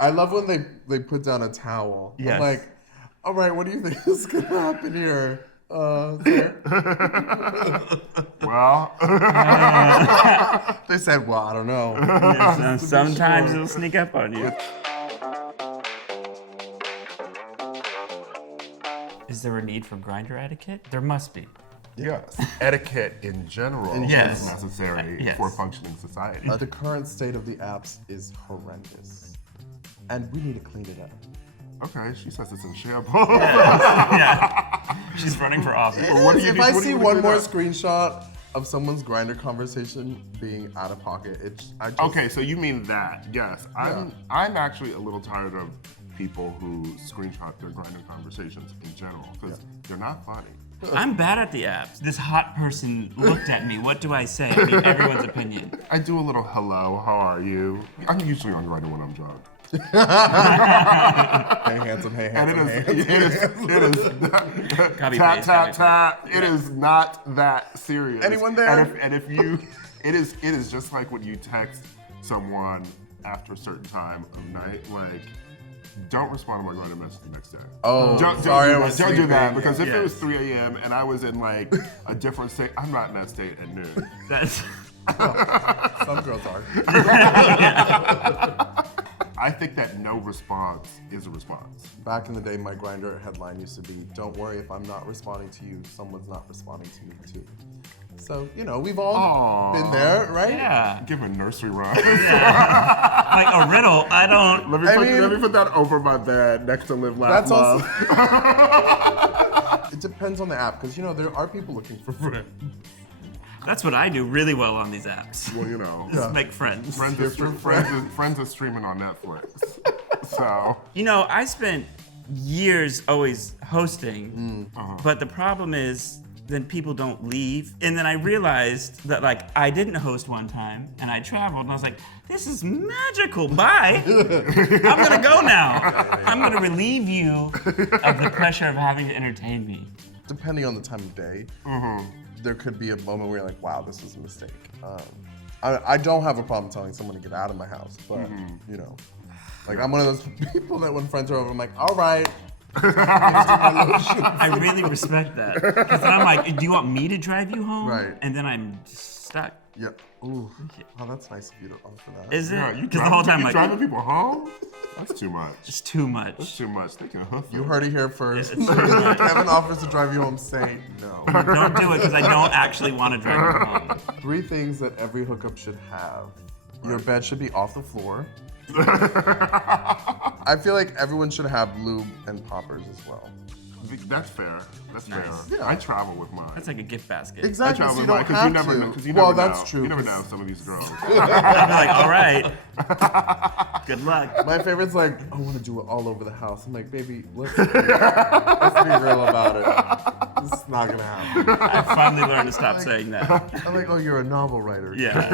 I love when they put down a towel. Yes. I'm like, all right, what do you think is gonna happen here? Sir? Well, They said, well, I don't know. Yes, sometimes it'll sneak up on you. Is there a need for Grindr etiquette? There must be. yes, etiquette in general Yes. is necessary Yes. for a functioning society. The current state of the apps is horrendous. And we need to clean it up. Okay, she says it's in shambles. Yeah. She's running for office. Well, what do you If need- I what do see you one do more now? screenshot of someone's Grindr conversation being out of pocket, Okay, so you mean that? Yes, I'm actually a little tired of people who screenshot their Grindr conversations in general because they're not funny. I'm bad at the apps. This hot person looked at me. What do I say? I need everyone's opinion. I do a little hello, how are you? I'm usually on Grindr when I'm drunk. Hey handsome, hey And handsome, it is Copy tap, paste, tap, copy tap. It is not that serious. Anyone there? And if you, it is just like when you text someone after a certain time of night, like, don't respond to my Grindr message the next day. Oh, Don't sorry, I do was that. Don't do that, sleeping. because if it was Yes. 3 a.m. and I was in like a different state, I'm not in that state at noon. That's Some girls are. I think that no response is a response. Back in the day, my Grindr headline used to be, don't worry if I'm not responding to you, someone's not responding to me too. So, you know, we've all Aw. been there, right? yeah. Give a nursery rhyme. Like a riddle. I don't. Let me put that over my bed next to Live, Laugh, That's Love. also. It depends on the app, because, you know, there are people looking for friends. That's what I do really well on these apps. Well, you know, Just make friends. friends are streaming on Netflix. So, You know, I spent years always hosting, but the problem is then people don't leave. And then I realized that like I didn't host one time and I traveled and I was like, this is magical, bye. I'm gonna go now. I'm gonna relieve you of the pressure of having to entertain me. Depending on the time of day, there could be a moment where you're like, wow, this was a mistake. I don't have a problem telling someone to get out of my house, but, you know, like I'm one of those people that when friends are over, I'm like, all right. I really respect that. Because I'm like, do you want me to drive you home? Right. And then I'm stuck. Yep. Ooh. Oh, that's nice of you to offer that. Is it? yeah, you Because the whole time you like, driving people home? That's too much. it's too much. That's too much. They can hoof You heard it here first. It's too much. Kevin offers to drive you home. Say no. Don't do it because I don't actually want to drive you home. 3 things that every hookup should have. Your bed should be off the floor. I feel like everyone should have lube and poppers as well. That's fair. That's Nice. fair. Yeah. I travel with mine. That's like a gift basket. Exactly. I travel So you with mine don't have never to. know. Because you never Well, know. that's true. You never 'cause know some of these girls. I'm like, all right. Good luck. My favorite's like, I want to do it all over the house. I'm like, baby, let's be real about it. This is not gonna happen. I finally learned to stop saying that. I'm like, oh, you're a novel writer. Yeah.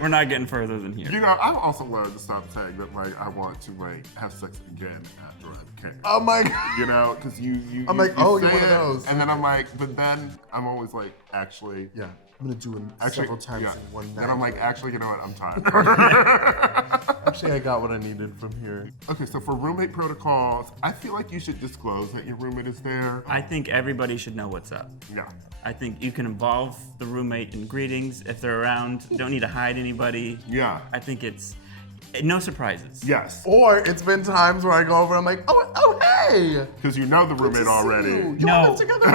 We're not getting further than here. You know, I've also learned to stop saying that, like, I want to, like, have sex again after I came. Oh my god. You know, because I'm like, oh, you're say one of it, those. And then I'm like, but then I'm always like, actually. Yeah, I'm gonna do it several times in one night. Then I'm like, actually, you know what? I'm tired. Actually, I got what I needed from here. Okay, so for roommate protocols, I feel like you should disclose that your roommate is there. I think everybody should know what's up. Yeah. I think you can involve the roommate in greetings if they're around. Don't need to hide anybody. Yeah. I think it's no surprises. Yes. Or it's been times where I go over and I'm like, oh hey! Because you know the roommate Good to see already. You. You No. all live together?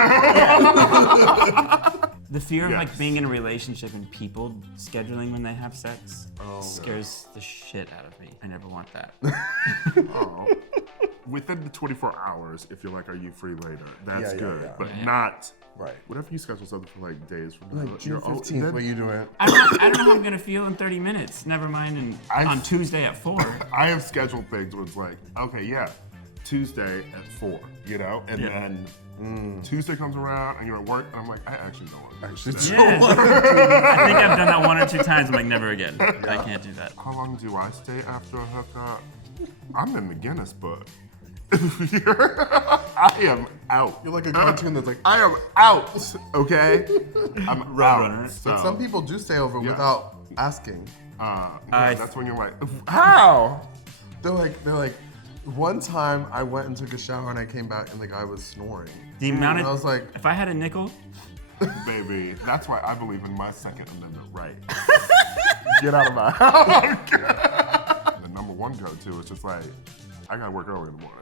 The fear of like Yes. being in a relationship and people scheduling when they have sex Oh. scares the shit out of me. I never want that. Oh. Within the 24 hours, if you're like, are you free later? That's Yeah, good. yeah. But Yeah. not, Right. whatever you schedule something for like days from now. Like June you're all- 15th, then- what you doing? I don't know how I'm gonna feel in 30 minutes. Never mind on Tuesday at 4. I have scheduled things where it's like, okay, yeah, Tuesday at 4, you know? And Yeah. then Tuesday comes around and you're at work, and I'm like, I actually don't want to do Actually, this. Yes. I think I've done that 1 or 2 times. I'm like, never again. I can't do that. How long do I stay after a hookup? I'm in the Guinness book. I am out. You're like a cartoon that's like, I am out, okay? I'm Roadrunner. out. So, some people do stay over Yeah. without asking. yeah, I- that's when you're like, how? They're like, one time I went and took a shower and I came back and the guy was snoring. The amount And of, I was like, if I had a nickel, Baby, that's why I believe in my Second Amendment right. Get out of my house. The number one go-to is just like, I gotta work early in the morning.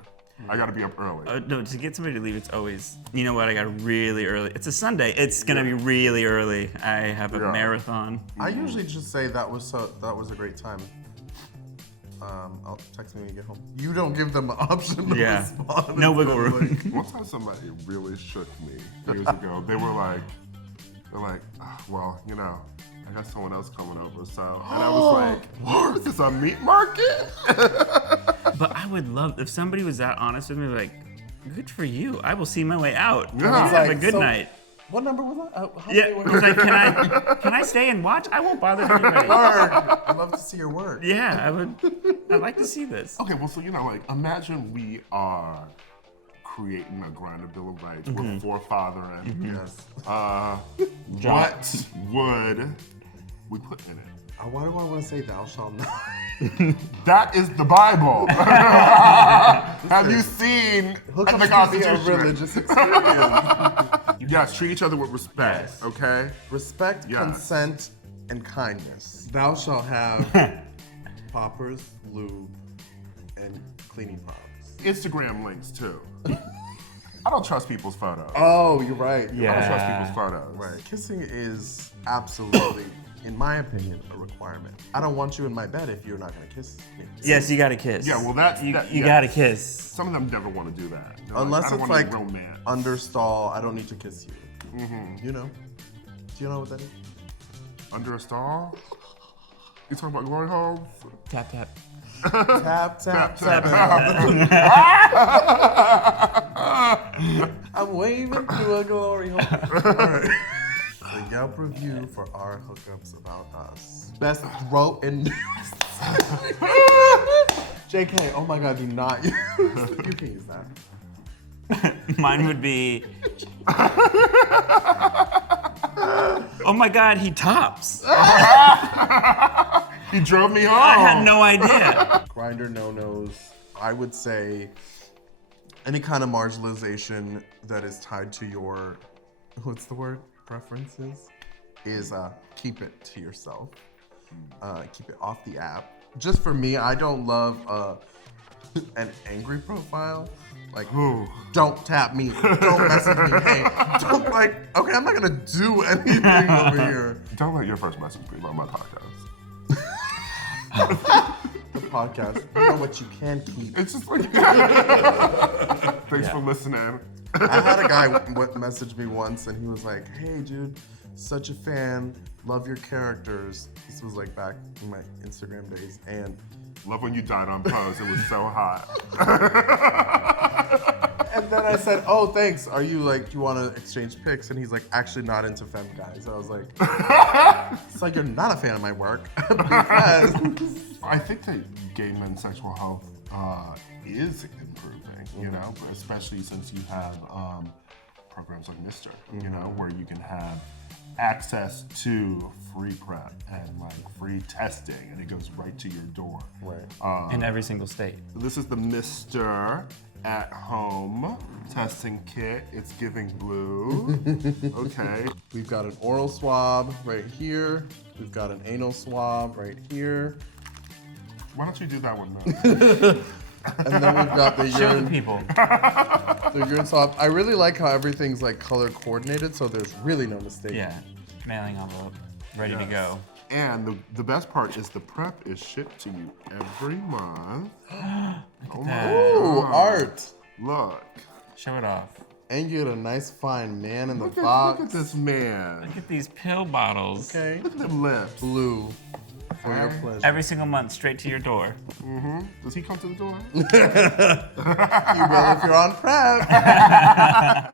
I gotta be up early. no, to get somebody to leave, it's always, you know what, I got really early. It's a Sunday, it's gonna be really early. I have a marathon. I usually just say that was a great time. I'll text me when you get home. You don't give them an option to respond. No wiggle room. One time somebody really shook me years ago. They're like, "Oh, well, you know, I got someone else coming over, so." And I was like, "What? Is this a meat market?" But I would love, if somebody was that honest with me, like, good for you. I will see my way out. Yeah. You have a good night. What number was that? How Yeah, many were it was like, can I stay and watch? I won't bother anybody. Work. I'd love to see your work. Yeah, I'd like to see this. Okay, well, so, you know, like, imagine we are creating a Grindr Bill of Rights with forefathering. Yes. What would we put in it? Why do I want to say thou shalt not? That is the Bible. Have you seen Hookups the can be a Constitution? religious experience. Yes, treat each other with respect, Yes. okay? Respect, Yes. consent, and kindness. Thou shalt have poppers, lube, and cleaning products. Instagram links too. I don't trust people's photos. Oh, you're right. Yeah. I don't trust people's photos. Right. Kissing is absolutely, in my opinion, a requirement. I don't want you in my bed if you're not gonna kiss me. Yes, you gotta kiss. Yeah, well, that's you that, gotta kiss. Some of them never want to do that. They're Unless I don't it's want like any romance. understall, I don't need to kiss you. You know? Do you know what that is? Under a stall? You talking about glory holes? Tap, tap. Tap, tap, tap. I'm waving through a glory hole. All right. The Yelp review for our hookups about us. Best throat and JK, oh my God, do not use. You can use that. Mine would be. Oh my God, he tops. He drove me home. I had no idea. Grindr no-nos. I would say any kind of marginalization that is tied to your, what's the word? Preferences is keep it to yourself. Keep it off the app. Just for me, I don't love an angry profile. Like, don't tap me, don't message me, hey, don't like, okay, I'm not gonna do anything over here. Don't let your first message be about my podcast. The podcast, you know what you can keep. It's just like, thanks for listening. I had a guy message me once and he was like, hey dude, such a fan, love your characters. This was like back in my Instagram days, and Love when you died on pose, it was so hot. and then I said, oh thanks, are you like, do you want to exchange pics? And he's like, actually not into femme guys. I was like, it's like you're not a fan of my work. Because I think that gay men's sexual health is improving, you know, but especially since you have programs like MISTR, you know, where you can have access to free PrEP and like free testing, and it goes right to your door. right. In every single state. This is the MISTR at home testing kit. It's giving blue. Okay. We've got an oral swab right here. We've got an anal swab right here. Why don't you do that one now? And then we've got the Show the urine, people. the urine swab. I really like how everything's like color coordinated, so there's really no mistake. Yeah, mailing envelope, ready to go. And the best part is the PrEP is shipped to you every month. Oh my Ooh, God. art. Look. Show it off. And you get a nice fine man in the Look at box. this man. Look at these pill bottles. Okay. Look at them lips. Blue for your pleasure. Every single month, straight to your door. Does he come to the door? You will if you're on PrEP.